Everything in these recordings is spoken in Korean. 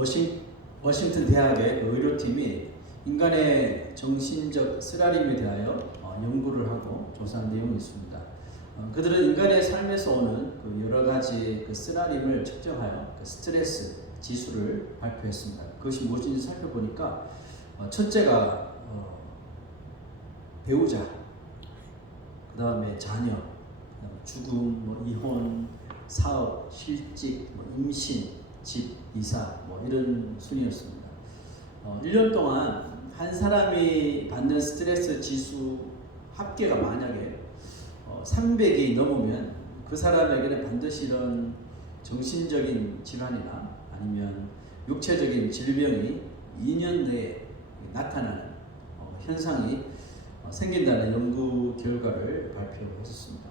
워싱턴 대학의 그 의료팀이 인간의 정신적 쓰라림에 대하여 연구를 하고 조사한 내용이 있습니다. 그들은 인간의 삶에서 오는 그 여러 가지 그 쓰라림을 측정하여 그 스트레스 지수를 발표했습니다. 그것이 무엇인지 살펴보니까 첫째가 배우자, 그 다음에 자녀, 그다음에 죽음, 뭐 이혼, 사업, 실직, 뭐 임신, 집, 이사, 뭐 이런 순이었습니다. 1년 동안 한 사람이 받는 스트레스 지수 합계가 만약에 300이 넘으면 그 사람에게는 반드시 이런 정신적인 질환이나 아니면 육체적인 질병이 2년 내에 나타나는 현상이 생긴다는 연구 결과를 발표했습니다.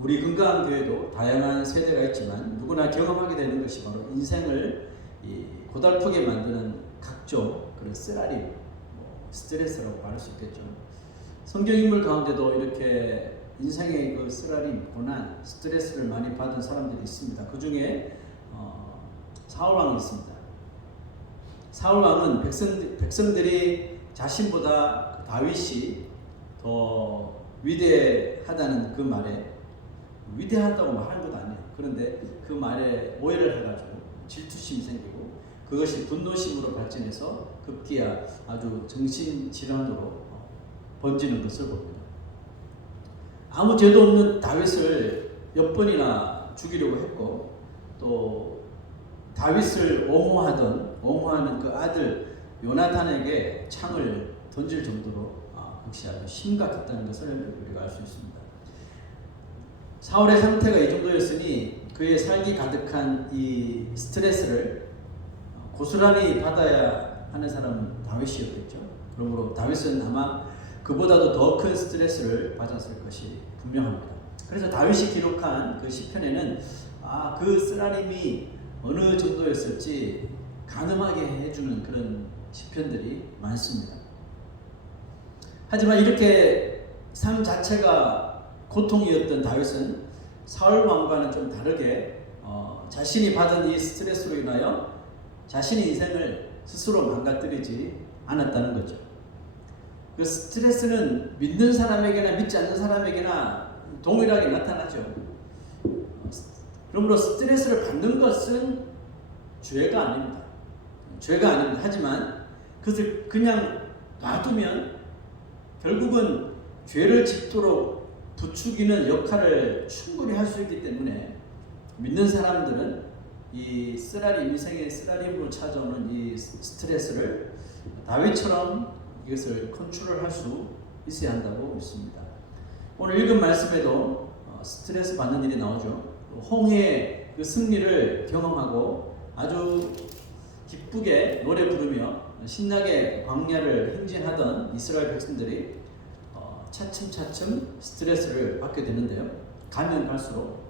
우리 건강한 교회도 다양한 세대가 있지만 누구나 경험하게 되는 것이 바로 인생을 고달프게 만드는 각종 그런 쓰라림, 스트레스라고 말할 수 있겠죠. 성경 인물 가운데도 이렇게 인생의 그 쓰라림, 고난, 스트레스를 많이 받은 사람들이 있습니다. 그 중에 사울 왕이 있습니다. 사울 왕은 백성들이 자신보다 다윗이 더 위대하다는 그 말에 위대하다고 말하는 것도 아니에요. 그런데 그 말에 오해를 해가지고 질투심이 생기고 그것이 분노심으로 발전해서 급기야 아주 정신질환으로 번지는 것을 봅니다. 아무 죄도 없는 다윗을 몇 번이나 죽이려고 했고 또 다윗을 옹호하는 그 아들 요나단에게 창을 던질 정도로 역시 아주 심각했다는 것을 우리가 알 수 있습니다. 사울의 상태가 이 정도였으니 그의 살기 가득한 이 스트레스를 고스란히 받아야 하는 사람은 다윗이었겠죠. 그러므로 다윗은 아마 그보다도 더 큰 스트레스를 받았을 것이 분명합니다. 그래서 다윗이 기록한 그 시편에는 그 쓰라림이 어느 정도였을지 가늠하게 해주는 그런 시편들이 많습니다. 하지만 이렇게 삶 자체가 고통이었던 다윗은 사울 왕과는 좀 다르게 자신이 받은 이 스트레스로 인하여 자신의 인생을 스스로 망가뜨리지 않았다는 거죠. 그 스트레스는 믿는 사람에게나 믿지 않는 사람에게나 동일하게 나타나죠. 그러므로 스트레스를 받는 것은 죄가 아닙니다. 죄가 아닙니다. 하지만 그것을 그냥 놔두면 결국은 죄를 짓도록 부추기는 역할을 충분히 할 수 있기 때문에 믿는 사람들은 이 인생의 쓰라림으로 찾아오는 이 스트레스를 다윗처럼 이것을 컨트롤할 수 있어야 한다고 믿습니다. 오늘 읽은 말씀에도 스트레스 받는 일이 나오죠. 홍해의 그 승리를 경험하고 아주 기쁘게 노래 부르며 신나게 광야를 행진하던 이스라엘 백성들이 차츰차츰 스트레스를 받게 되는데요. 가면 갈수록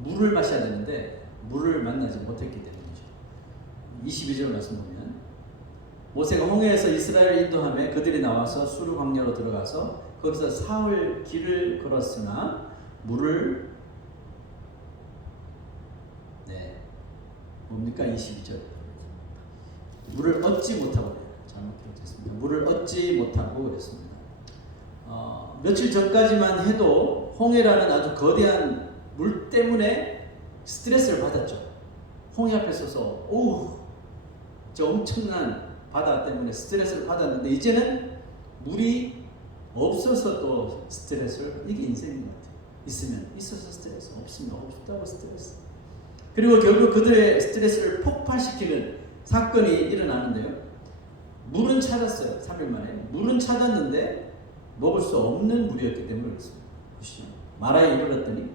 물을 마셔야 되는데 물을 만나지 못했기 때문이죠. 22절 말씀 보면 모세가 홍해에서 이스라엘을 인도하며 그들이 나와서 수르 광야로 들어가서 거기서 사흘 길을 걸었으나 물을 뭡니까? 22절 물을 얻지 못하고 잘못 기록했습니다. 물을 얻지 못하고 그랬습니다. 며칠 전까지만 해도 홍해라는 아주 거대한 물 때문에 스트레스를 받았죠. 홍해 앞에 서서 저 엄청난 바다 때문에 스트레스를 받았는데 이제는 물이 없어서 또 스트레스를, 이게 인생인 것 같아요. 있으면 있어서 스트레스, 없으면 없다고 스트레스. 그리고 결국 그들의 스트레스를 폭발시키는 사건이 일어나는데요. 물은 찾았어요. 3일 만에. 물은 찾았는데 먹을 수 없는 물이었기 때문에 그렇습니다. 보시죠. 마라에 이르렀더니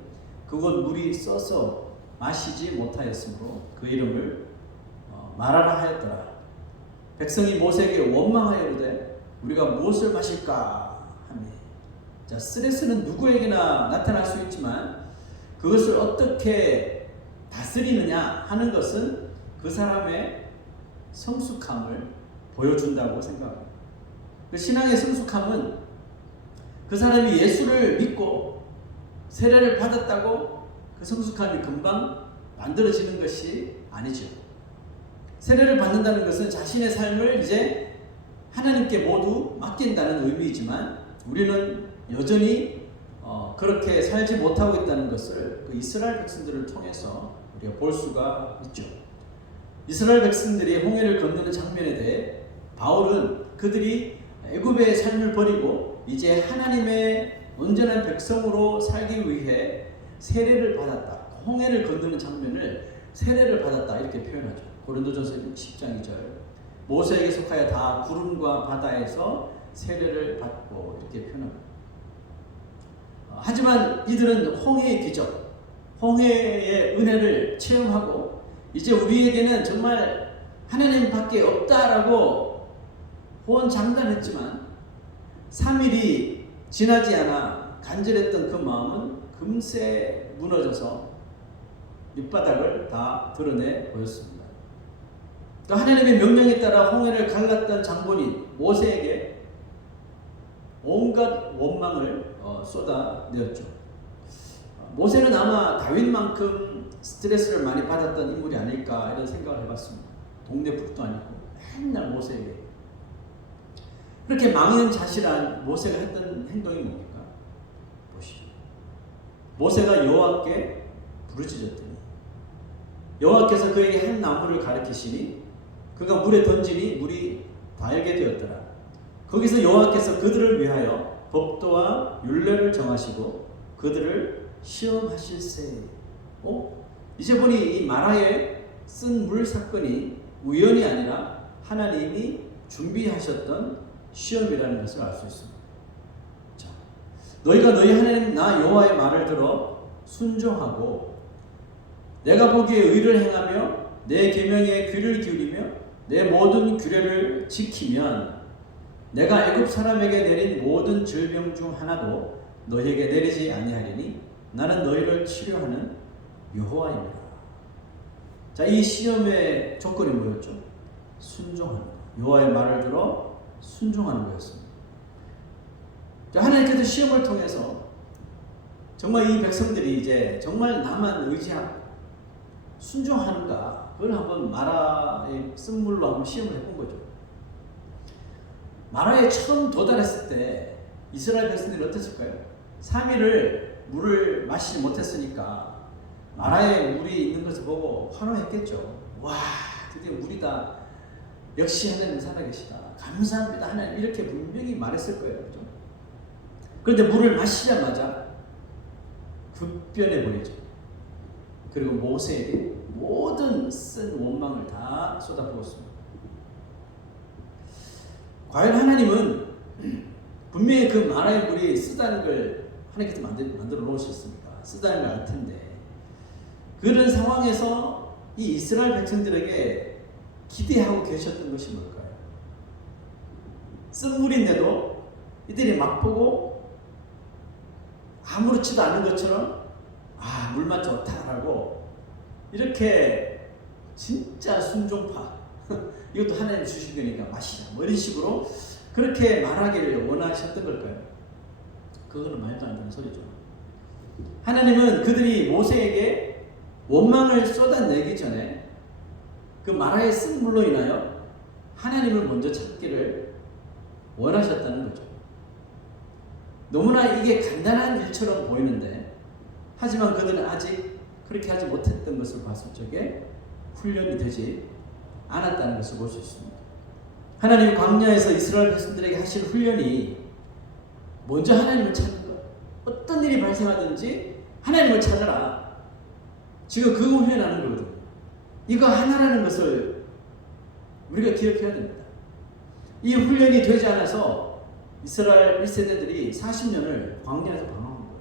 그곳 물이 써서 마시지 못하였으므로 그 이름을 마라라 하였더라. 백성이 모세에게 원망하여 이르되 우리가 무엇을 마실까 하며. 자, 스트레스는 누구에게나 나타날 수 있지만 그것을 어떻게 다스리느냐 하는 것은 그 사람의 성숙함을 보여준다고 생각합니다. 그 신앙의 성숙함은 그 사람이 예수를 믿고 세례를 받았다고 그 성숙함이 금방 만들어지는 것이 아니죠. 세례를 받는다는 것은 자신의 삶을 이제 하나님께 모두 맡긴다는 의미이지만 우리는 여전히 그렇게 살지 못하고 있다는 것을 그 이스라엘 백성들을 통해서 우리가 볼 수가 있죠. 이스라엘 백성들이 홍해를 건너는 장면에 대해 바울은 그들이 애굽의 삶을 버리고 이제 하나님의 온전한 백성으로 살기 위해 세례를 받았다. 홍해를 건너는 장면을 세례를 받았다 이렇게 표현하죠. 고린도전서 10장 2절. 모세에게 속하여 다 구름과 바다에서 세례를 받고 이렇게 표현합니다. 하지만 이들은 홍해의 기적, 홍해의 은혜를 체험하고 이제 우리에게는 정말 하나님밖에 없다라고 호언장담했지만 3일이 지나지 않아 간절했던 그 마음은 금세 무너져서 밑바닥을 다 드러내 보였습니다. 또 하나님의 명령에 따라 홍해를 갈랐던 장본인 모세에게 온갖 원망을 쏟아내었죠. 모세는 아마 다윗만큼 스트레스를 많이 받았던 인물이 아닐까 이런 생각을 해봤습니다. 동네 북도 아니고 맨날 모세에게 그렇게 망연자실한 모세가 했던 행동이 뭡니까? 보시죠. 모세가 여호와께 부르짖었더니 여호와께서 그에게 한 나무를 가리키시니 그가 물에 던지니 물이 달게 되었더라. 거기서 여호와께서 그들을 위하여 법도와 율례를 정하시고 그들을 시험하실세. 이제 보니 이 마라에 쓴 물 사건이 우연이 아니라 하나님이 준비하셨던 시험이라는 것을 알 수 있습니다. 자, 너희가 너희 하나님 나 여호와의 말을 들어 순종하고 내가 보기에 의를 행하며 내 계명에 귀를 기울이며 내 모든 규례를 지키면 내가 애굽 사람에게 내린 모든 질병 중 하나도 너희에게 내리지 아니하리니 나는 너희를 치료하는 여호와입니다. 자, 이 시험의 조건이 뭐였죠? 순종하는 것. 여호와의 말을 들어 순종하는 거였습니다. 자, 하나님께서 시험을 통해서 정말 이 백성들이 이제 정말 나만 의지하고 순종하는가 그걸 한번 마라의 쓴물로 한번 시험을 해본 거죠. 마라에 처음 도달했을 때 이스라엘 백성들이 어땠을까요? 3일을 물을 마시지 못했으니까 마라에 물이 있는 것을 보고 환호했겠죠. 와, 드디어 물이다. 역시 하나님 살아계시다. 감사합니다 하나님. 이렇게 분명히 말했을 거예요. 그죠? 그런데 물을 마시자마자 급변해 버리죠. 그리고 모세에게 모든 쓴 원망을 다 쏟아부었습니다. 과연 하나님은 분명히 그 마라의 물이 쓰다는 걸 하나님께서 만들어 놓으셨습니까? 쓰다는 걸 알 텐데 그런 상황에서 이 이스라엘 백성들에게 기대하고 계셨던 것이 뭘까요? 쓴 물인데도 이들이 맛보고 아무렇지도 않은 것처럼 물맛 좋다라고 이렇게 진짜 순종파 이것도 하나님 주신 거니까 마시자 뭐 이런 식으로 그렇게 말하기를 원하셨던 걸까요? 그거는 말도 안 되는 소리죠. 하나님은 그들이 모세에게 원망을 쏟아내기 전에 그 마라의 쓴 물로 인하여 하나님을 먼저 찾기를 원하셨다는 거죠. 너무나 이게 간단한 일처럼 보이는데 하지만 그들은 아직 그렇게 하지 못했던 것을 봤을 적에 훈련이 되지 않았다는 것을 볼 수 있습니다. 하나님이 광야에서 이스라엘 백성들에게 하신 훈련이 먼저 하나님을 찾는 것. 어떤 일이 발생하든지 하나님을 찾아라. 지금 그거 훈련하는 거거든요. 이거 하나라는 것을 우리가 기억해야 됩니다. 이 훈련이 되지 않아서 이스라엘 1세대들이 40년을 광야에서 방황한 거예요.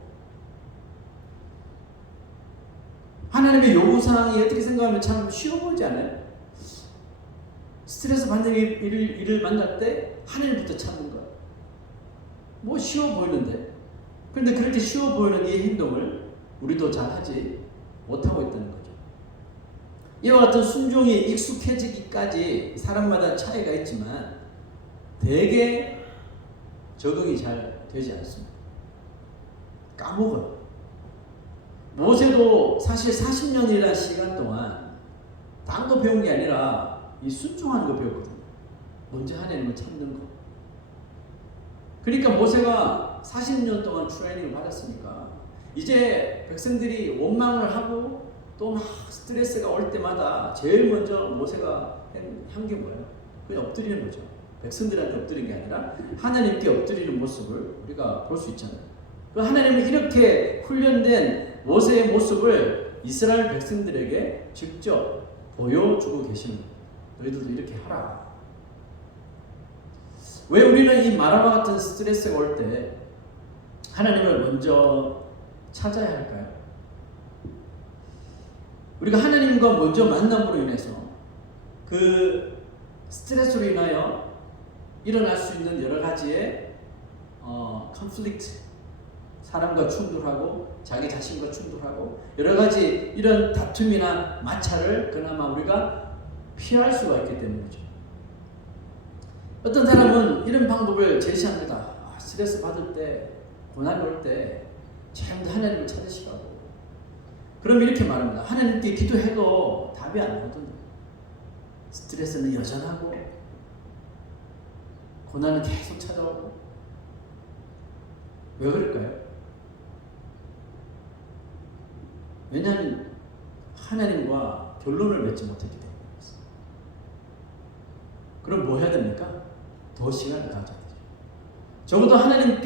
하나님의 요구사항이 어떻게 생각하면 참 쉬워 보이지 않아요? 스트레스 받는 일을 만날 때 하나님부터 찾는 거예요. 뭐 쉬워 보이는데. 그런데 그렇게 쉬워 보이는 이 행동을 우리도 잘 하지 못하고 있다는 거죠. 이와 같은 순종이 익숙해지기까지 사람마다 차이가 있지만 대개 적응이 잘 되지 않습니다. 까먹어요. 모세도 사실 40년이라는 시간 동안 딴 거 배운 게 아니라 이 순종하는 거 배웠거든요. 먼저 하나님을 찾는 거. 그러니까 모세가 40년 동안 트레이닝을 받았으니까 이제 백성들이 원망을 하고 또 막 스트레스가 올 때마다 제일 먼저 모세가 한 게 뭐예요? 그냥 엎드리는 거죠. 백성들한테 엎드리는 게 아니라 하나님께 엎드리는 모습을 우리가 볼 수 있잖아요. 그 하나님은 이렇게 훈련된 모세의 모습을 이스라엘 백성들에게 직접 보여주고 계시는 거예요. 너희들도 이렇게 하라. 왜 우리는 이 마라와 같은 스트레스가 올 때 하나님을 먼저 찾아야 할까요? 우리가 하나님과 먼저 만남으로 인해서 그 스트레스로 인하여 일어날 수 있는 여러 가지의 컨플릭트, 사람과 충돌하고 자기 자신과 충돌하고 여러 가지 이런 다툼이나 마찰을 그나마 우리가 피할 수가 있기 때문이죠. 어떤 사람은 이런 방법을 제시합니다. 스트레스 받을 때, 고난이 올 때 전부 하나님을 찾으시라고. 그럼 이렇게 말합니다. 하나님께 기도해도 답이 안 나오던데. 스트레스는 여전하고 고난은 계속 찾아오고. 왜 그럴까요? 왜냐하면 하나님과 결론을 맺지 못했기 때문입니다. 그럼 뭐 해야 됩니까? 더 시간을 가져야 되죠. 적어도 하나님과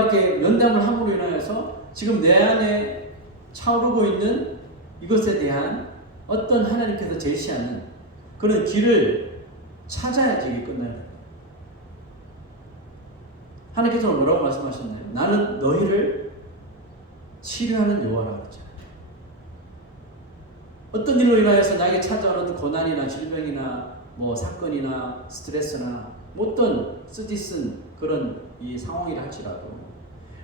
이렇게 면담을 함으로 인하여서 지금 내 안에 차오르고 있는 이것에 대한 어떤 하나님께서 제시하는 그런 길을 찾아야지 이게 끝나야 됩니다. 하나님께서는 뭐라고 말씀하셨나요? 나는 너희를 치료하는 여호와라고 했잖아요. 어떤 일로 인하여서 나에게 찾아오는 고난이나 질병이나 뭐 사건이나 스트레스나 어떤 쓰디쓴 그런 이 상황이라 할지라도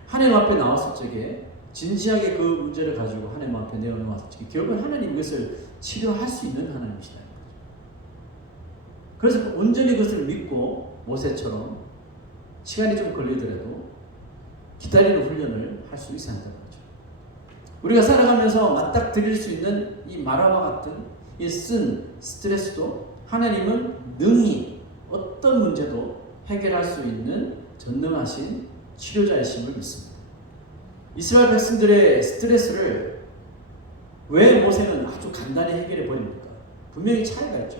하나님 앞에 나왔을 적에 진지하게 그 문제를 가지고 하나님 앞에 내어놓았을 적에 결국은 하나님 이것을 치료할 수 있는 하나님이시다. 그래서 온전히 그것을 믿고 모세처럼 시간이 좀 걸리더라도 기다리는 훈련을 할 수 있어야 한다는 거죠. 우리가 살아가면서 맞닥뜨릴 수 있는 이 마라와 같은 이 쓴 스트레스도 하나님은 능히 어떤 문제도 해결할 수 있는 전능하신 치료자이심을 믿습니다. 이스라엘 백성들의 스트레스를 왜 모세는 아주 간단히 해결해 버립니까? 분명히 차이가 있죠.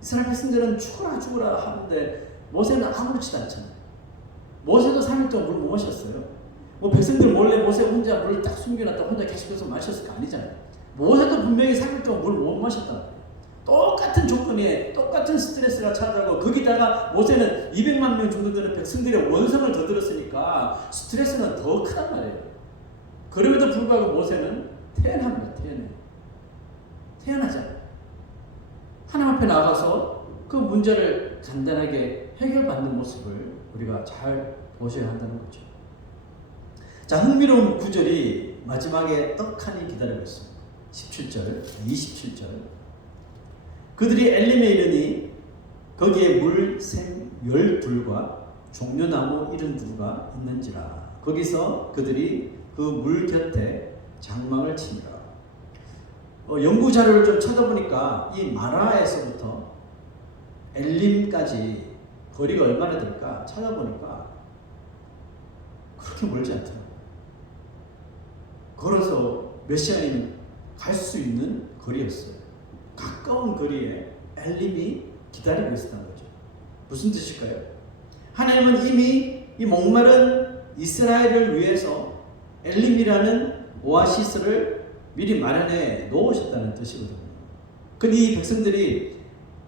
이스라엘 백성들은 죽어라 하는데 모세는 아무렇지도 않잖아요. 모세도 3일 동안 물 못 마셨어요. 뭐 백성들 몰래 모세 혼자 물을 딱 숨겨놨다 혼자 계속해서 마셨을 거 아니잖아요. 모세도 분명히 3일 동안 물 못 마셨다. 똑같은 조건에 똑같은 스트레스가 찾아오고 거기다가 모세는 200만 명 정도 되는 백성들의 원성을 더 들었으니까 스트레스는 더 크단 말이에요. 그럼에도 불구하고 모세는 태어납니다. 태어나잖아요. 하나님 앞에 나가서 그 문제를 간단하게 해결받는 모습을 우리가 잘 보셔야 한다는 거죠. 자, 흥미로운 구절이 마지막에 떡하니 기다리고 있습니다. 17절, 27절. 그들이 엘림에 이르니 거기에 물샘 12과 종려나무 72가 있는지라. 거기서 그들이 그 물 곁에 장막을 치니라. 연구 자료를 좀 찾아보니까 이 마라에서부터 엘림까지 거리가 얼마나 될까 찾아보니까 그렇게 멀지 않더라고요. 걸어서 몇 시간이면 갈 수 있는 거리였어요. 가까운 거리에 엘림이 기다리고 있었다는 거죠. 무슨 뜻일까요? 하나님은 이미 이 목마른 이스라엘을 위해서 엘림이라는 오아시스를 미리 마련해 놓으셨다는 뜻이거든요. 근데 이 백성들이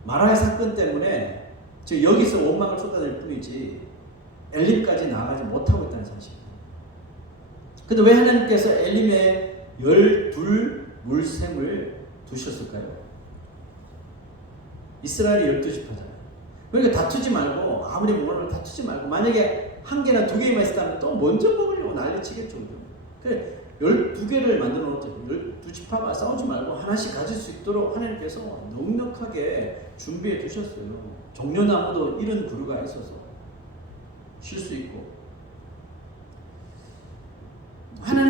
마라의 사건 때문에 지금 여기서 원망을 쏟아낼 뿐이지 엘림까지 나아가지 못하고 있다는 사실입니다. 근데 왜 하나님께서 엘림에 12 물샘을 두셨을까요? 이스라엘이 12지파잖아요. 그러니까 다투지 말고 아무리 목마르면 다투지 말고 만약에 한 개나 두 개만 있었다면 또 먼저 먹으려고 난리치겠죠. 그래 12개를 만들어 놓죠. 12지파가 싸우지 말고 하나씩 가질 수 있도록 하나님께서 넉넉하게 준비해 두셨어요. 종려나무도 이런 부류가 있어서 쉴 수 있고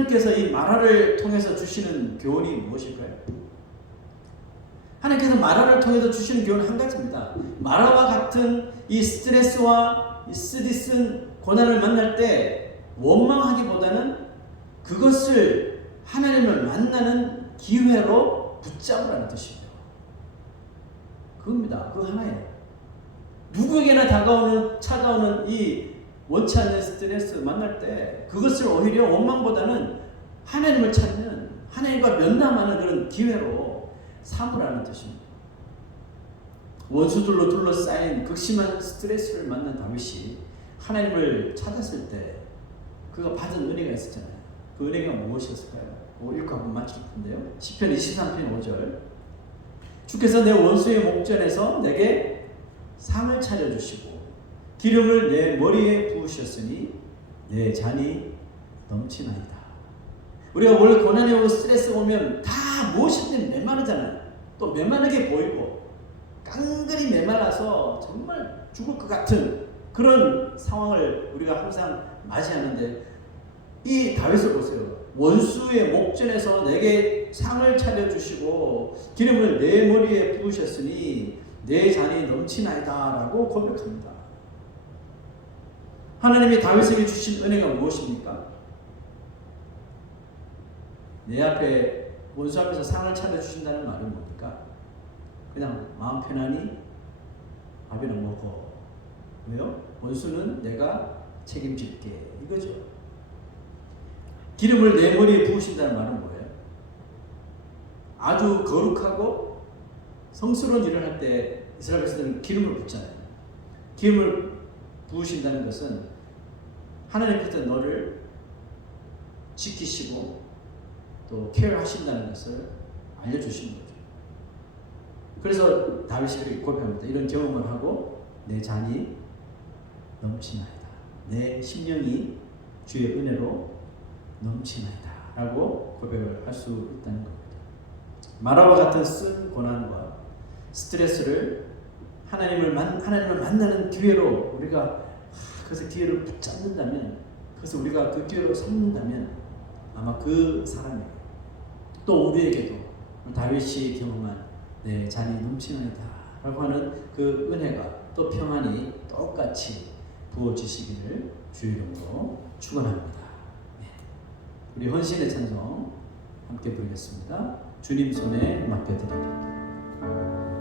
하나님께서 이 마라를 통해서 주시는 교훈이 무엇일까요? 하나님께서 마라를 통해서 주시는 교훈은 한 가지입니다. 마라와 같은 이 스트레스와 이 쓰디쓴 고난을 만날 때 원망하기보다는 그것을 하나님을 만나는 기회로 붙잡으라는 뜻입니다. 그겁니다. 그 하나예요. 누구에게나 찾아오는 이 원치 않는 스트레스 만날 때 그것을 오히려 원망보다는 하나님을 찾는, 하나님과 면담하는 그런 기회로 삼으라는 뜻입니다. 원수들로 둘러싸인 극심한 스트레스를 만난 다윗이 하나님을 찾았을 때 그가 받은 은혜가 있었잖아요. 그 은혜가 무엇이었을까요? 읽고 한번 맞출 텐데요. 시편 23편 5절. 주께서 내 원수의 목전에서 내게 상을 차려주시고 기름을 내 머리에 부으셨으니 내 잔이 넘치나이다. 우리가 원래 고난이 오고 스트레스가 오면 다 무엇이든 메마르잖아요. 또 메마르게 보이고 깡그리 메말라서 정말 죽을 것 같은 그런 상황을 우리가 항상 맞이하는데 이 다윗을 보세요. 원수의 목전에서 내게 상을 차려주시고 기름을 내 머리에 부으셨으니 내 잔이 넘치나이다 라고 고백합니다. 하나님이 다윗에게 주신 은혜가 무엇입니까? 내 앞에 원수 앞에서 상을 차려주신다는 말은 뭡니까? 그냥 마음 편안히 밥이나 먹어. 왜요? 원수는 내가 책임질게. 이거죠. 기름을 내 머리에 부으신다는 말은 뭐예요? 아주 거룩하고 성스러운 일을 할 때 이스라엘 백성들은 기름을 붓잖아요. 기름을 부으신다는 것은 하나님께서 너를 지키시고 또 케어하신다는 것을 알려주시는 거죠. 그래서 다윗이 그렇게 고백합니다. 이런 경험을 하고 내 잔이 넘치나이다. 내 심령이 주의 은혜로 넘치나이다 라고 고백을 할 수 있다는 겁니다. 마라와 같은 쓴 고난과 스트레스를 하나님을 만나는 기회로 우리가 그것의 기회를 붙잡는다면, 그래서 우리가 그 기회로 삼는다면 아마 그 사람에게 또 우리에게도 다윗이 경험한 내 잔이 넘치나이다 라고 하는 그 은혜가 또 평안이 똑같이 부어지시기를 주의 이름으로 축원합니다. 네. 우리 헌신의 찬송 함께 부르겠습니다. 주님 손에 맡겨드립니다.